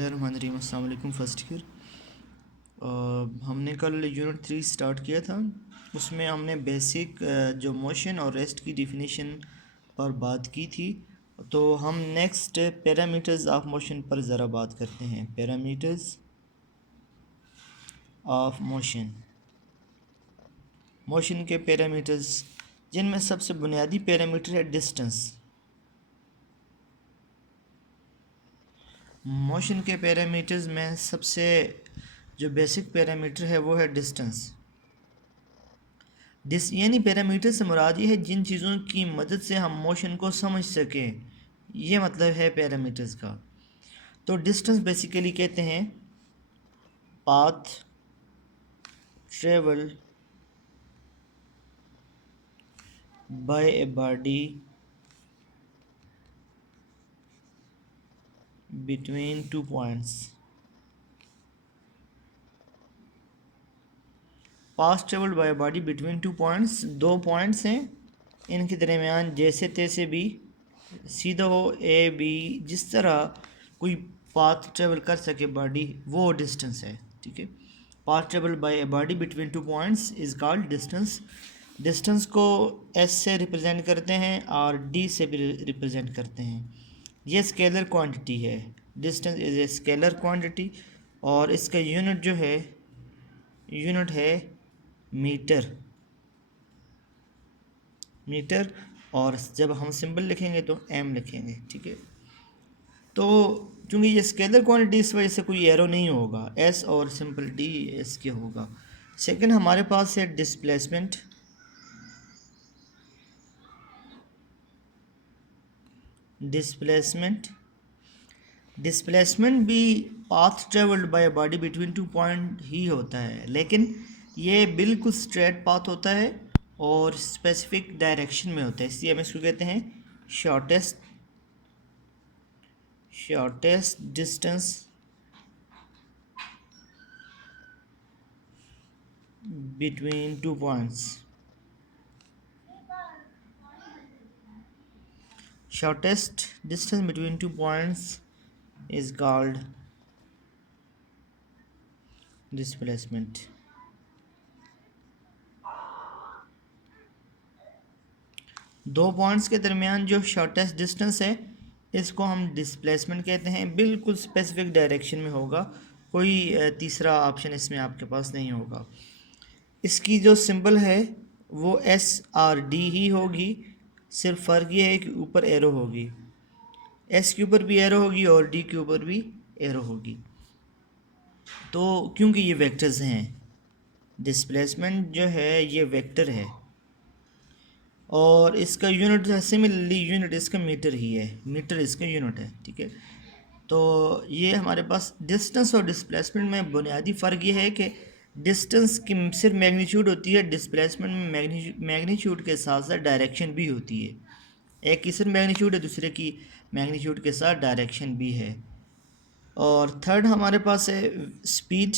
बिस्मिल्लाहिर्रहमानिर्रहीम। अस्सलाम वालेकुम फर्स्ट ईयर। हमने कल यूनिट 3 स्टार्ट किया था। उसमें हमने बेसिक जो मोशन और रेस्ट की डिफिनीशन पर बात की थी। तो हम नेक्स्ट पैरामीटर्स ऑफ मोशन पर ज़रा बात करते हैं। पैरामीटर्स ऑफ मोशन, मोशन के पैरामीटर्स जिनमें सबसे बुनियादी पैरामीटर है डिस्टेंस। मोशन के पैरामीटर्स में सबसे जो बेसिक पैरामीटर है वो है डिस्टेंस। यानी पैरामीटर से मुराद ये है जिन चीज़ों की मदद से हम मोशन को समझ सकें, ये मतलब है पैरामीटर्स का। तो डिस्टेंस बेसिकली कहते हैं path travel by a body between two points. Path travel by body between two points, दो पॉइंट्स हैं, इनके दरमियान जैसे तैसे भी सीधा हो ए बी, जिस तरह कोई पाथ ट्रेवल कर सके बॉडी, वो डिस्टेंस है। ठीक है, path travel by a body between two points is called distance. Distance को एस से रिप्रेजेंट करते हैं और डी से भी रिप्रेजेंट करते हैं। ये स्केलर क्वांटिटी है। Distance is a scalar quantity और इसका यूनिट जो है, यूनिट है मीटर। मीटर, और जब हम सिंबल लिखेंगे तो एम लिखेंगे। ठीक है, तो चूँकि ये स्केलर क्वांटिटी इस वजह से कोई एरो नहीं होगा, एस और सिंपल डी एस के होगा। सेकंड हमारे पास है डिस्प्लेसमेंट। डिस्प्लेसमेंट डिस्प्लेसमेंट भी path travelled by body between two point ही होता है, लेकिन ये बिल्कुल स्ट्रेट पाथ होता है और स्पेसिफिक डायरेक्शन में होता है, इसलिए हम इसको कहते हैं shortest distance between two points. Shortest distance between two points is called displacement. दो पॉइंट्स के दरमियान जो शॉर्टेस्ट डिस्टेंस है इसको हम डिस्प्लेसमेंट कहते हैं। बिल्कुल स्पेसिफिक डायरेक्शन में होगा, कोई तीसरा ऑप्शन इसमें आपके पास नहीं होगा। इसकी जो सिंबल है वो एस और डी ही होगी, सिर्फ फ़र्क ये है कि ऊपर एरो होगी। एस के ऊपर भी एरो होगी और डी के ऊपर भी एरो होगी। तो क्योंकि ये वेक्टर्स हैं, डिस्प्लेसमेंट जो है ये वेक्टर है और इसका यूनिट है, सिमिलरली यूनिट इसका मीटर ही है, मीटर इसका यूनिट है। ठीक है, तो ये हमारे पास डिस्टेंस और डिस्प्लेसमेंट में बुनियादी फ़र्क ये है कि डिस्टेंस की सिर्फ मैग्नीट्यूड होती है, डिस्प्लेसमेंट में मैग्नीट्यूड के साथ साथ डायरेक्शन भी होती है। एक की सिर्फ मैग्नीट्यूड है, दूसरे की मैग्नीट्यूड के साथ डायरेक्शन भी है। और थर्ड हमारे पास है स्पीड।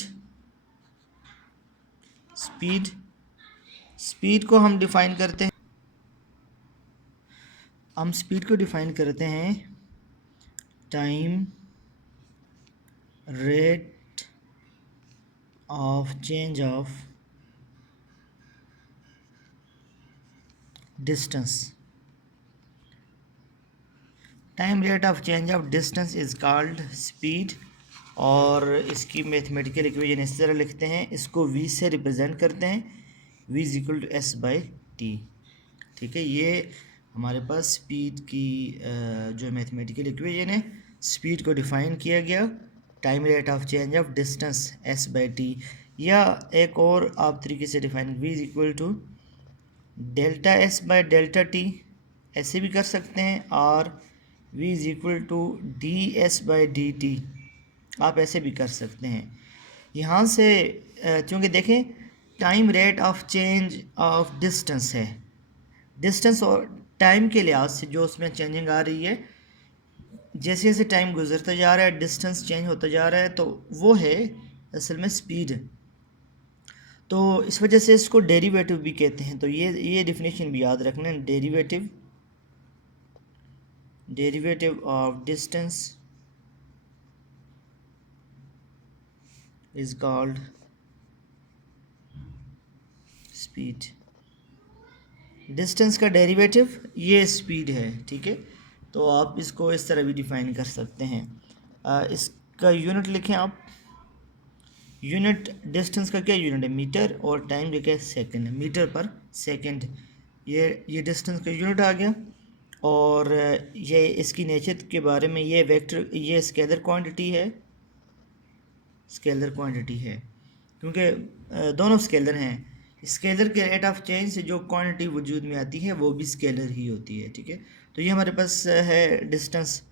स्पीड को हम डिफ़ाइन करते हैं, time rate of change of distance. Time rate of change of distance is called speed. और इसकी मैथमेटिकल इक्वेशन इस तरह लिखते हैं, इसको v से रिप्रेजेंट करते हैं, v is equal to S by T. ठीक है, ये हमारे पास स्पीड की जो मैथमेटिकल इक्वेशन है, स्पीड को डिफ़ाइन किया गया time rate of change of distance S by T, या एक और आप तरीके से define v is equal to delta S by delta T, ऐसे भी कर सकते हैं, और v is equal to D S by D T, आप ऐसे भी कर सकते हैं। यहाँ से चूँकि देखें time rate of change of distance है, डिस्टेंस और टाइम के लिहाज से जो उसमें चेंजिंग आ रही है, जैसे जैसे टाइम गुजरता जा रहा है डिस्टेंस चेंज होता जा रहा है, तो वो है असल में स्पीड। तो इस वजह से इसको डेरिवेटिव भी कहते हैं। तो ये डिफिनेशन भी याद रखना, derivative of distance is called speed. Distance का डेरिवेटिव ये स्पीड है, ठीक है। तो आप इसको इस तरह भी डिफाइन कर सकते हैं। इसका यूनिट लिखें आप। यूनिट डिस्टेंस का क्या यूनिट है? मीटर, और टाइम का क्या है? सेकेंड, मीटर पर सेकेंड। ये डिस्टेंस का यूनिट आ गया। और ये इसकी नेचर के बारे में, ये वेक्टर, ये स्केलर क्वांटिटी है, स्केलर क्वांटिटी है, क्योंकि दोनों स्केलर हैं। स्केलर के रेट ऑफ चेंज से जो क्वांटिटी वजूद में आती है वो भी स्केलर ही होती है, ठीक है। तो ये हमारे पास है डिस्टेंस।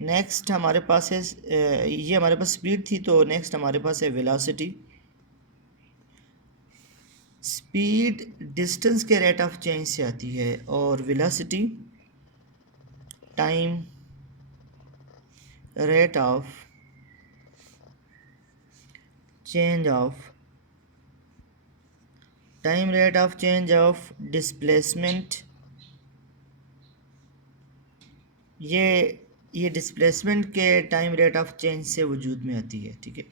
नेक्स्ट हमारे पास है ये हमारे पास स्पीड थी, तो नेक्स्ट हमारे पास है वेलोसिटी। स्पीड डिस्टेंस के रेट ऑफ चेंज से आती है, और velocity time rate of change of time rate of change of displacement. ये डिस्प्लेसमेंट के टाइम रेट ऑफ चेंज से वजूद में आती है, ठीक है।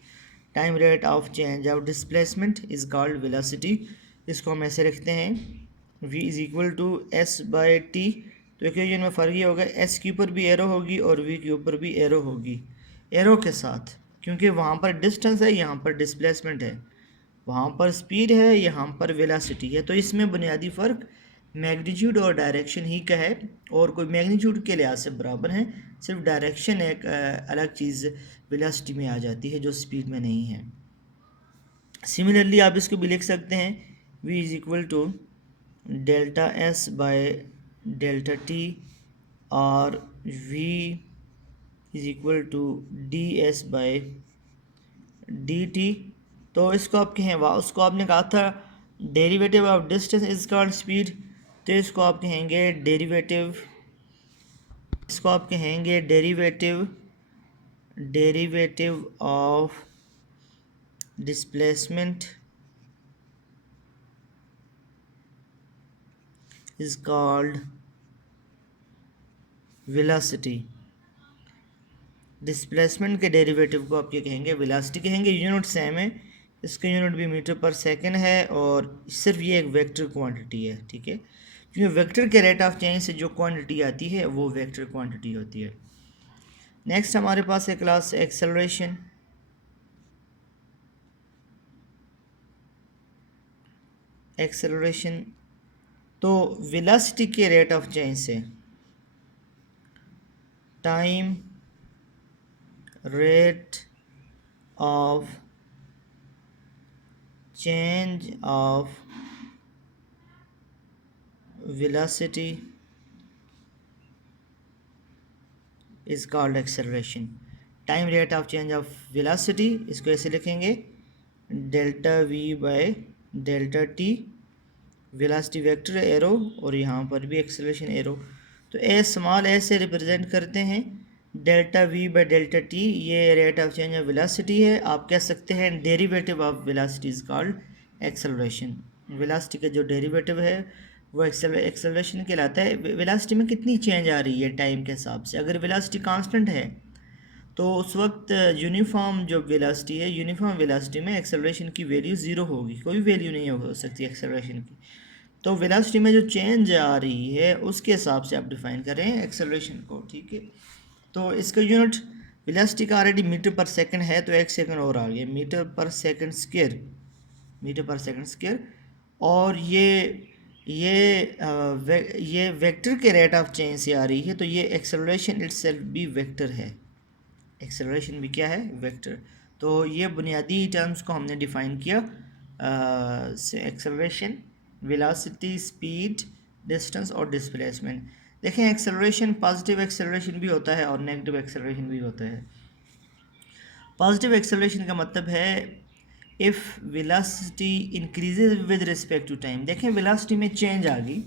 Time rate of change of displacement is called velocity. इसको हम ऐसे लिखते हैं, v is equal to S by T. तो इक्वेशन में फ़र्क ये होगा, एस के ऊपर भी एरो होगी और v के ऊपर भी एरो होगी, एरो के साथ, क्योंकि वहाँ पर डिस्टेंस है, यहाँ पर डिस्प्लेसमेंट है। वहाँ पर स्पीड है, यहाँ पर वेलोसिटी है। तो इसमें बुनियादी फ़र्क मैग्नीट्यूड और डायरेक्शन ही का है, और कोई मैग्नीट्यूड के लिहाज से बराबर हैं, सिर्फ डायरेक्शन एक अलग चीज़ वेलोसिटी में आ जाती है जो स्पीड में नहीं है। सिमिलरली आप इसको भी लिख सकते हैं, v is equal to delta S by delta T, और v is equal to D S by D T. तो इसको आप कहें, वाह, उसको आपने कहा था derivative of distance is called speed, तो इसको आप कहेंगे डेरिवेटिव, इसको आप कहेंगे derivative of displacement is called velocity. Displacement के डेरिवेटिव को आप क्या कहेंगे? वेलोसिटी कहेंगे। यूनिट सेम है, इसका यूनिट भी मीटर पर सेकंड है, और सिर्फ ये एक वेक्टर क्वांटिटी है, ठीक है। क्योंकि वेक्टर के रेट ऑफ चेंज से जो क्वांटिटी आती है वो वेक्टर क्वांटिटी होती है। नेक्स्ट हमारे पास है क्लास एक्सेलरेशन। एक्सेलरेशन तो वेलोसिटी के रेट ऑफ चेंज से time rate of change of velocity is called acceleration. Time rate of change of velocity, इसको ऐसे लिखेंगे, delta v by delta T. Velocity vector arrow, और यहाँ पर भी एक्सेलरेशन एरो। तो ए स्मॉल ए से रिप्रेजेंट करते हैं delta v by delta t, ये rate of change of velocity है। आप कह सकते हैं derivative of velocity is called acceleration. Velocity का जो डेरिवेटिव है वो एक्सेलरेशन कहलाता है। वेलोसिटी में कितनी चेंज आ रही है टाइम के हिसाब से। अगर वेलोसिटी कांस्टेंट है तो उस वक्त यूनिफॉर्म जो वेलोसिटी है, यूनिफॉर्म वेलोसिटी में एक्सेलरेशन की वैल्यू ज़ीरो होगी, कोई वैल्यू नहीं हो सकती एक्सेलरेशन की। तो वेलोसिटी में जो चेंज आ रही है उसके हिसाब से आप डिफाइन कर रहे हैं एक्सेलरेशन को, ठीक है। तो इसका यूनिट वेलोसिटी का ऑलरेडी मीटर पर सेकंड है, तो एक सेकंड और आ गया, मीटर पर सेकंड स्क्वायर, मीटर पर सेकंड स्क्वायर। और ये वेक्टर के रेट ऑफ चेंज से आ रही है, तो ये एक्सेलरेशन इटसेल्फ भी वेक्टर है। एक्सेलरेशन भी क्या है? वेक्टर। तो ये बुनियादी टर्म्स को हमने डिफाइन किया, एक्सेलरेशन, वेलोसिटी, स्पीड, डिस्टेंस और डिस्प्लेसमेंट। देखें, एक्सेलरेशन पॉजिटिव एक्सेलरेशन भी होता है और नेगेटिव एक्सेलरेशन भी होता है। पॉजिटिव एक्सेलरेशन का मतलब है if velocity increases with respect to time. देखें, वेलोसिटी में चेंज आ गई,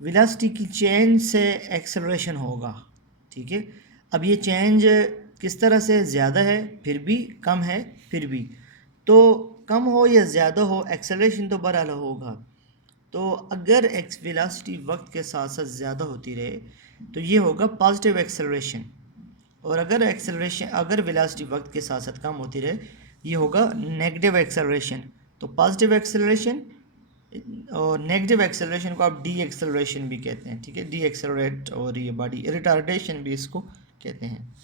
वेलोसिटी की चेंज से एक्सेलरेशन होगा, ठीक है। अब ये चेंज किस तरह से? ज़्यादा है फिर भी, कम है फिर भी। तो कम हो या ज़्यादा हो, एक्सेलरेशन तो बहरहाल होगा। तो अगर वेलोसिटी वक्त के साथ साथ ज़्यादा होती रहे तो ये होगा पॉजिटिव एक्सेलरेशन, और अगर वेलोसिटी वक्त के साथ साथ कम होती रहे ये होगा नेगेटिव एक्सेलरेशन। तो पॉजिटिव एक्सेलरेशन और नेगेटिव एक्सेलरेशन को आप डी एक्सेलरेशन भी कहते हैं, ठीक है, डी एक्सेलरेट, और ये बॉडी रिटार्डेशन भी इसको कहते हैं।